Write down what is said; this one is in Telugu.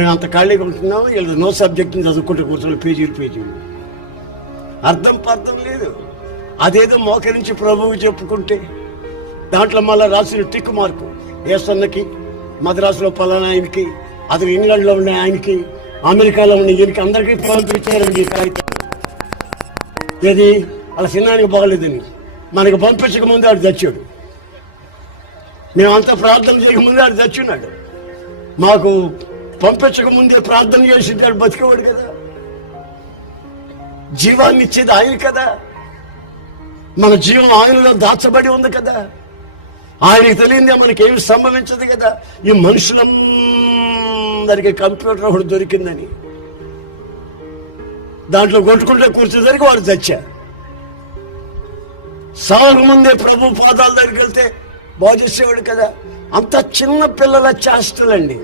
మేము అంత ఖాళీగా ఉంటున్నాము, వీళ్ళు నో సబ్జెక్ట్ని చదువుకుంటూ కూర్చొని పేజీలు అర్థం లేదు. అదేదో మోకరించి ప్రభువు చెప్పుకుంటే దాంట్లో మళ్ళీ రాసిన టిక్ మార్కు ఏసన్నకి, మద్రాసులో పలానా ఆయనకి, అతను ఇంగ్లాండ్లో ఉన్న ఆయనకి, అమెరికాలో ఉన్న ఈయనకి అందరికీ పంపించారండి ఈ కాగితం. ఏది అలా చిన్నానికి బాగలేదని మనకు పంపించక ముందు ఆడు చచ్చాడు. మేమంతా ప్రార్థన చేయకముందే ఆడు చచ్చున్నాడు. మాకు పంపించక ముందే ప్రార్థన చేసి ఆడు బతికేవాడు కదా. జీవాన్ని ఇచ్చేది ఆయన కదా, మన జీవం ఆయనలో దాచబడి ఉంది కదా. ఆయనకి తెలియదే మనకేమి సంభవించదు కదా. ఈ మనుషులందరికీ కంప్యూటర్ ఒకటి దొరికిందని దాంట్లో కొట్టుకుంటే కూర్చునేసరికి వాడు చచ్చా. సాగు ముందే ప్రభు పాదాల దగ్గరికి వెళ్తే బాగు చేసేవాడు కదా. అంత చిన్న పిల్లల చేష్టలండి.